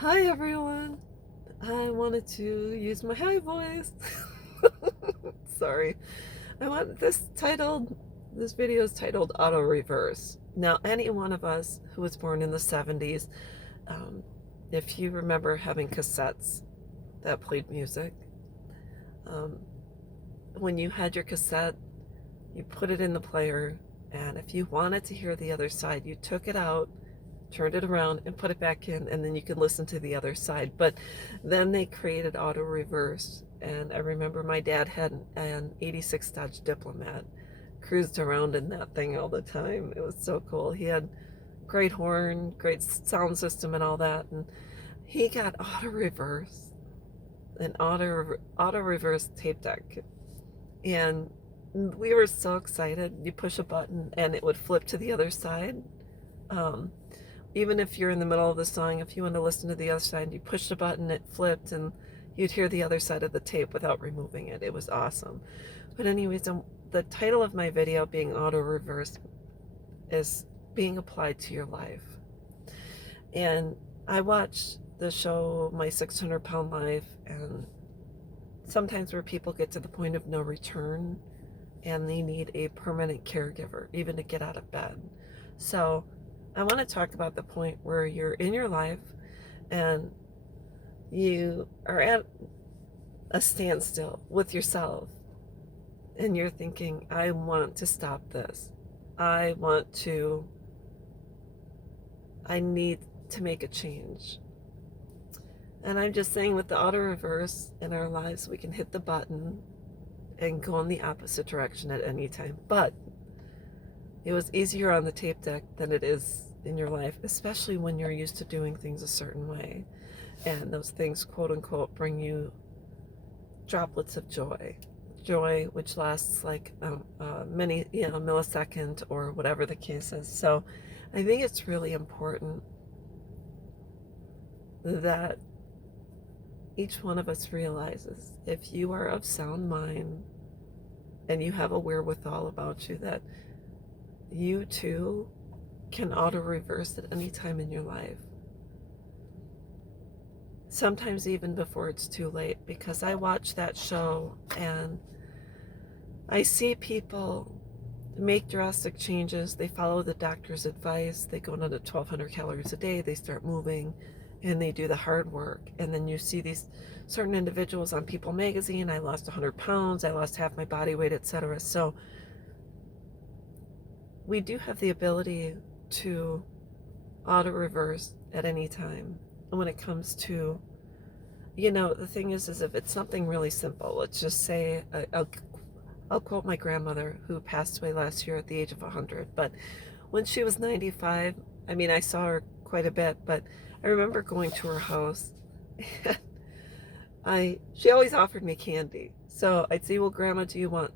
Hi everyone. I wanted to use my high voice. Sorry. I want this video is titled Auto Reverse. Now, any one of us who was born in the 70s, um, if you remember having cassettes that played music, um, when you had your cassette, you put it in the player, and if you wanted to hear the other side, you took it out, turned it around, and put it back in, and then you could listen to the other side. But then they created auto reverse, and I remember my dad had an 86 Dodge Diplomat, cruised around in that thing all the time. It was so cool. He had great horn, great sound system, and all that, and he got auto reverse, an auto reverse tape deck, and we were so excited. You push a button and it would flip to the other side. Um, Even if you're in the middle of the song, if you want to listen to the other side, you push the button, it flipped, and you'd hear the other side of the tape without removing it. It was awesome. But anyways, the title of my video, being auto reverse, is being applied to your life. And I watch the show My 600-Pound Life, and sometimes where people get to the point of no return and they need a permanent caregiver, even to get out of bed. So I want to talk about the point where you're in your life and you are at a standstill with yourself and you're thinking, I want to stop this. I need to make a change. And I'm just saying, with the auto reverse in our lives, we can hit the button and go in the opposite direction at any time. But it was easier on the tape deck than it is in your life, especially when you're used to doing things a certain way. And those things, quote unquote, bring you droplets of joy. Joy which lasts like many, millisecond or whatever the case is. So I think it's really important that each one of us realizes, if you are of sound mind and you have a wherewithal about you, that you too can auto reverse at any time in your life. Sometimes even before it's too late, because I watch that show and I see people make drastic changes. They follow the doctor's advice. They go down to 1,200 calories a day. They start moving and they do the hard work. And then you see these certain individuals on People magazine. I lost 100 pounds. I lost half my body weight, etc. So we do have the ability to auto reverse at any time. And when it comes to, the thing is if it's something really simple, let's just say, I'll quote my grandmother, who passed away last year at the age of 100. But when she was 95, I mean, I saw her quite a bit, but I remember going to her house. She always offered me candy. So I'd say, well, Grandma, do you want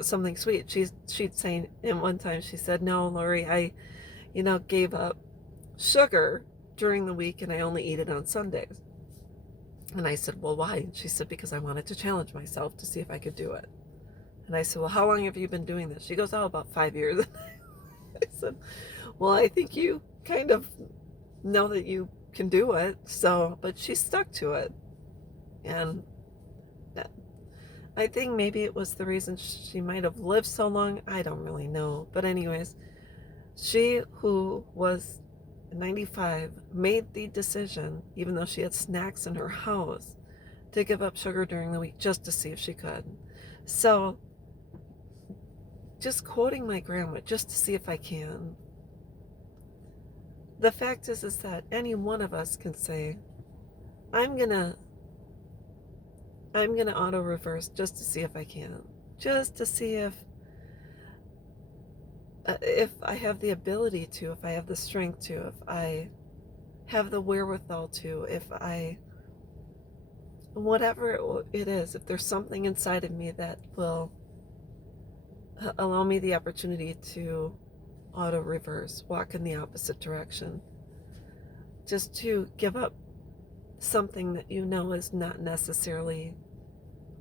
something sweet? She'd say, and one time she said, no, Lori, I gave up sugar during the week and I only eat it on Sundays. And I said, well, why? And she said, because I wanted to challenge myself to see if I could do it. And I said, well, how long have you been doing this? She goes, oh, about 5 years. I said, well, I think you kind of know that you can do it. So, but she stuck to it. And I think maybe it was the reason she might have lived so long. I don't really know. But anyways, she, who was 95, made the decision, even though she had snacks in her house, to give up sugar during the week just to see if she could. So, just quoting my grandma, just to see if I can. The fact is that any one of us can say, I'm gonna auto reverse just to see if I can. Just to see if I have the ability to, if I have the strength to, if I have the wherewithal to, whatever it is, if there's something inside of me that will allow me the opportunity to auto reverse, walk in the opposite direction, just to give up something that you know is not necessarily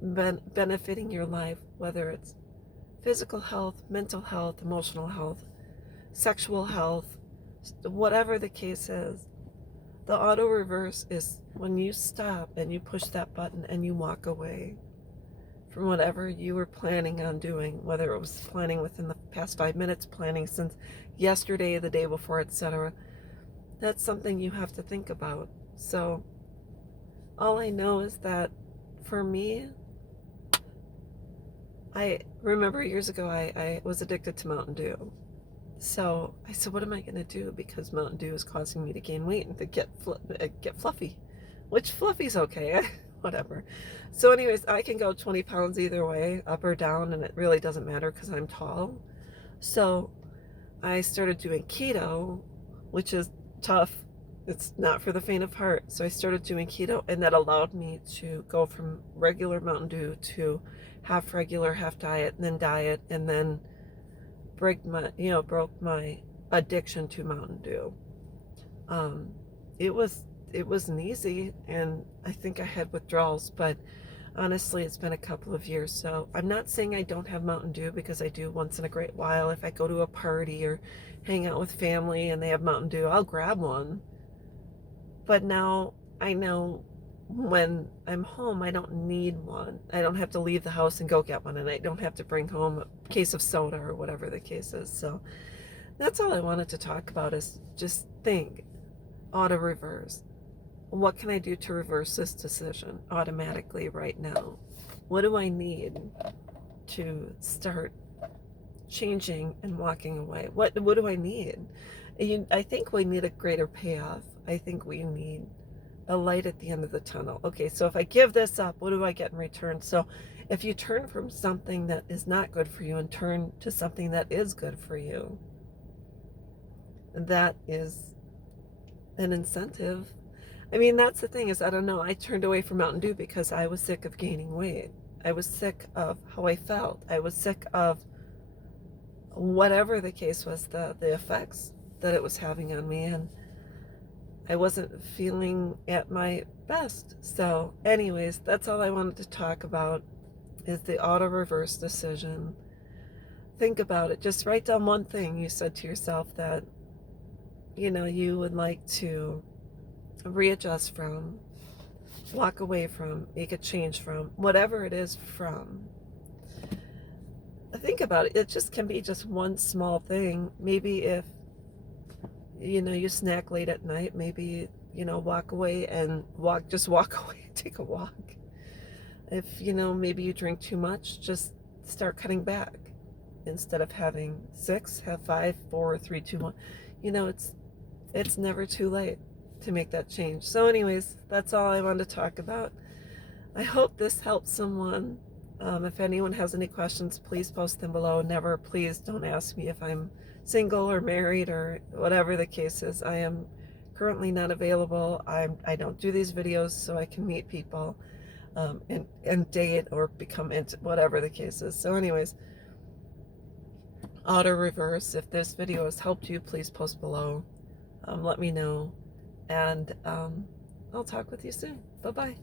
benefiting your life, whether it's physical health, mental health, emotional health, sexual health, whatever the case is. The auto reverse is when you stop and you push that button and you walk away from whatever you were planning on doing, whether it was planning within the past 5 minutes, planning since yesterday, the day before, etc. That's something you have to think about. So all I know is that for me, I remember years ago I was addicted to Mountain Dew. So I said, what am I going to do? Because Mountain Dew is causing me to gain weight and to get fluffy, which fluffy's okay, whatever. So anyways, I can go 20 pounds either way, up or down, and it really doesn't matter because I'm tall. So I started doing keto, which is tough. It's not for the faint of heart. So I started doing keto, and that allowed me to go from regular Mountain Dew to half regular, half diet, and then broke my addiction to Mountain Dew. It wasn't easy, and I think I had withdrawals, but honestly, it's been a couple of years. So I'm not saying I don't have Mountain Dew, because I do once in a great while. If I go to a party or hang out with family and they have Mountain Dew, I'll grab one. But now I know when I'm home, I don't need one. I don't have to leave the house and go get one, and I don't have to bring home a case of soda or whatever the case is. So that's all I wanted to talk about, is just think, auto reverse. What can I do to reverse this decision automatically right now? What do I need to start changing and walking away? What do I need? I think we need a greater payoff. I think we need a light at the end of the tunnel. Okay, so if I give this up, what do I get in return? So if you turn from something that is not good for you and turn to something that is good for you, that is an incentive. I mean, that's the thing, is I don't know. I turned away from Mountain Dew because I was sick of gaining weight. I was sick of how I felt. I was sick of whatever the case was, the effects that it was having on me, and I wasn't feeling at my best. So anyways, that's all I wanted to talk about, is the auto reverse decision. Think about it. Just write down one thing you said to yourself that you would like to readjust from, walk away from, make a change from, whatever it is from. Think about it. It just can be just one small thing. Maybe if you snack late at night, maybe walk away and just walk away and take a walk. If maybe you drink too much, just start cutting back. Instead of having 6, have 5, 4, 3, 2, 1. It's never too late to make that change. So anyways, that's all I wanted to talk about. I hope this helps someone. If anyone has any questions, please post them below. Please don't ask me if I'm single or married or whatever the case is. I am currently not available. I don't do these videos so I can meet people and date or become into whatever the case is. So anyways, auto reverse. If this video has helped you, please post below. Let me know, and I'll talk with you soon. Bye-bye.